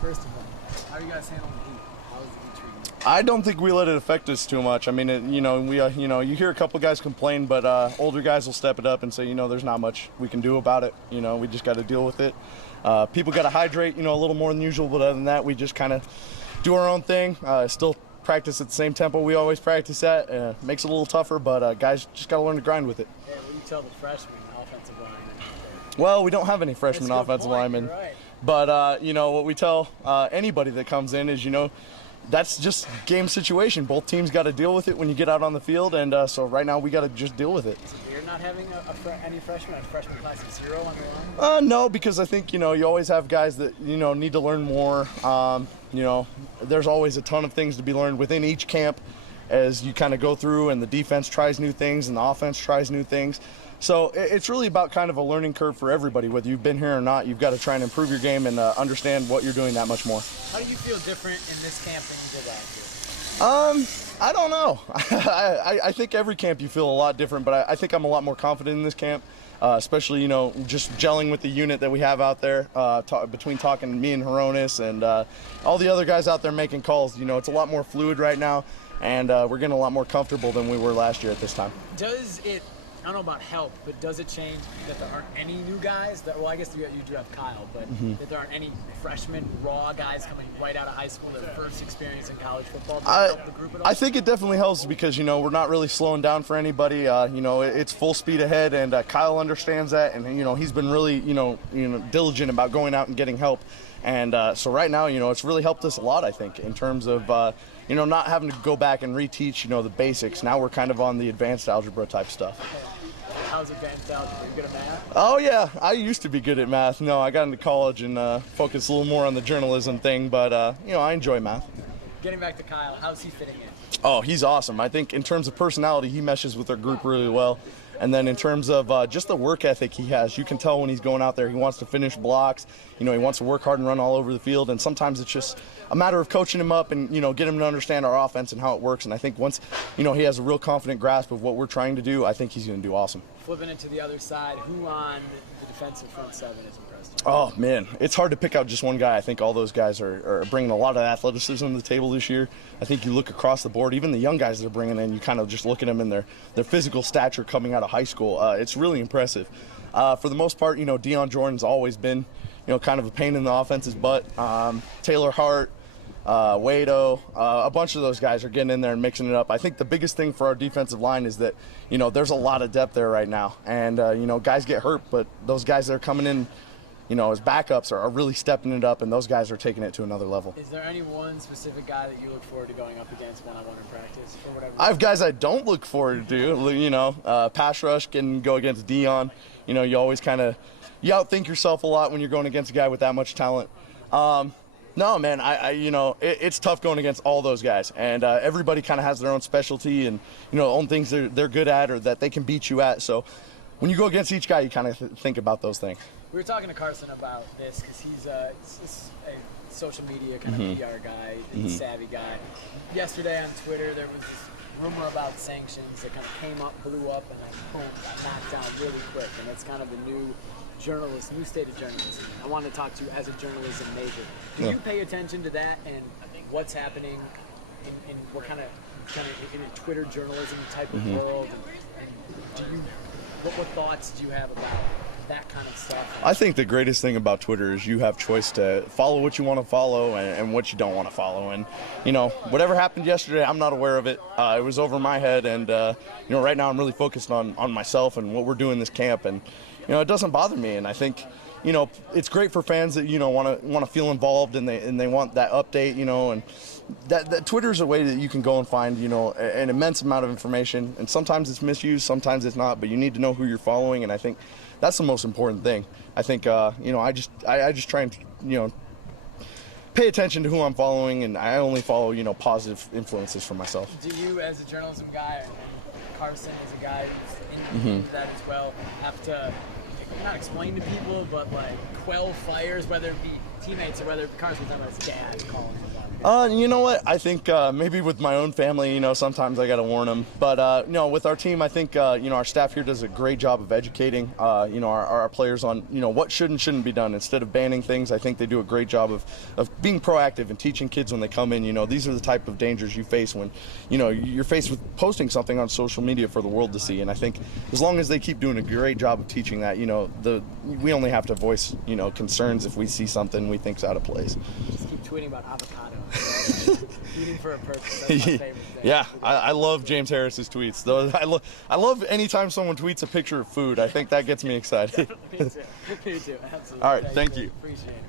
First of all, how are you guys handling the heat? How is the heat treating you? I don't think we let it affect us too much. I mean, you hear a couple guys complain, but older guys will step it up and say, there's not much we can do about it. We just got to deal with it. People got to hydrate, a little more than usual, but other than that, we just kind of do our own thing. Still practice at the same tempo we always practice at. Makes it a little tougher, but guys just got to learn to grind with it. Yeah, what do you tell the freshmen offensive linemen? Well, we don't have any freshman offensive linemen. Right. But, what we tell anybody that comes in is, that's just game situation. Both teams got to deal with it when you get out on the field, and so right now we got to just deal with it. So you're not having any freshmen, a freshman class of 0 on the line? No, because I think, you always have guys that, need to learn more. There's always a ton of things to be learned within each camp as you kind of go through, and the defense tries new things and the offense tries new things. So it's really about kind of a learning curve for everybody. Whether you've been here or not, you've got to try and improve your game and understand what you're doing that much more. How do you feel different in this camp than you did last year? I don't know. I think every camp you feel a lot different, but I think I'm a lot more confident in this camp, especially, just gelling with the unit that we have out there, between talking me and Hronis and all the other guys out there making calls. It's a lot more fluid right now, and we're getting a lot more comfortable than we were last year at this time. Does it, I don't know about help, but does it change that there aren't any new guys? Well, I guess you do have Kyle, but that there aren't any freshmen, raw guys coming right out of high school, their first experience in college football? Does it help the group at all? I think it definitely helps because, we're not really slowing down for anybody. It's full speed ahead, and Kyle understands that, and, he's been really, diligent about going out and getting help. And so right now, it's really helped us a lot, I think, in terms of, not having to go back and reteach, the basics. Now we're kind of on the advanced algebra type stuff. How's advanced algebra? Are you good at math? Oh, yeah. I used to be good at math. No, I got into college and focused a little more on the journalism thing, but, I enjoy math. Getting back to Kyle, how's he fitting in? Oh, he's awesome. I think in terms of personality, he meshes with our group really well. And then in terms of just the work ethic he has, you can tell when he's going out there, he wants to finish blocks. He wants to work hard and run all over the field. And sometimes it's just a matter of coaching him up and, get him to understand our offense and how it works. And I think once, he has a real confident grasp of what we're trying to do, I think he's going to do awesome. Flipping it to the other side, who on the defensive front seven is impressed? Oh, man, it's hard to pick out just one guy. I think all those guys are bringing a lot of athleticism to the table this year. I think you look across the board, even the young guys they're bringing in, you kind of just look at them and their physical stature coming out of high school. It's really impressive. For the most part, Deion Jordan's always been, kind of a pain in the offense's butt. Taylor Hart, Wado, a bunch of those guys are getting in there and mixing it up. I think the biggest thing for our defensive line is that, there's a lot of depth there right now. And, guys get hurt, but those guys that are coming in, as backups are really stepping it up, and those guys are taking it to another level. Is there any one specific guy that you look forward to going up against one-on-one in practice or whatever? I have guys I don't look forward to, pass rush can go against Deion. You always kind of, you outthink yourself a lot when you're going against a guy with that much talent. No, man, it's tough going against all those guys, and everybody kind of has their own specialty and, own things they're good at or that they can beat you at. So when you go against each guy, you kind of think about those things. We were talking to Carson about this because he's a social media kind of PR guy, savvy guy. Yesterday on Twitter, there was this rumor about sanctions that kind of came up, blew up, and then boom, got knocked down really quick. And it's kind of the new state of journalism. I wanted to talk to you as a journalism major. Do you pay attention to that and what's happening in what kind of in a Twitter journalism type of world? And do you what thoughts do you have about that kind of stuff? I think the greatest thing about Twitter is you have choice to follow what you want to follow and what you don't want to follow. And, whatever happened yesterday, I'm not aware of it. It was over my head. And, right now I'm really focused on myself and what we're doing this camp. And, it doesn't bother me. And I think, it's great for fans that, want to feel involved and they want that update, and that Twitter is a way that you can go and find, an immense amount of information. And sometimes it's misused, sometimes it's not, but you need to know who you're following. And I think that's the most important thing. I think, I just try and, pay attention to who I'm following, and I only follow, positive influences for myself. Do you, as a journalism guy, and Carson is a guy who's into that as well, have to not explain to people, but like quell fires, whether it be teammates or whether Carson was talking about his dad calling him about it. You know what? I think maybe with my own family, sometimes I got to warn them. But, with our team, I think, our staff here does a great job of educating, our players on, what should and shouldn't be done. Instead of banning things, I think they do a great job of being proactive and teaching kids when they come in. These are the type of dangers you face when, you're faced with posting something on social media for the world to see. And I think as long as they keep doing a great job of teaching that, we only have to voice, concerns if we see something we think's out of place. Just keep tweeting about avocado. Eating for a purpose. That's my favorite thing. Yeah, I love James Harris's tweets. I love anytime someone tweets a picture of food. I think that gets me excited. Me too. Me too. Absolutely. All right, thank you. Appreciate it.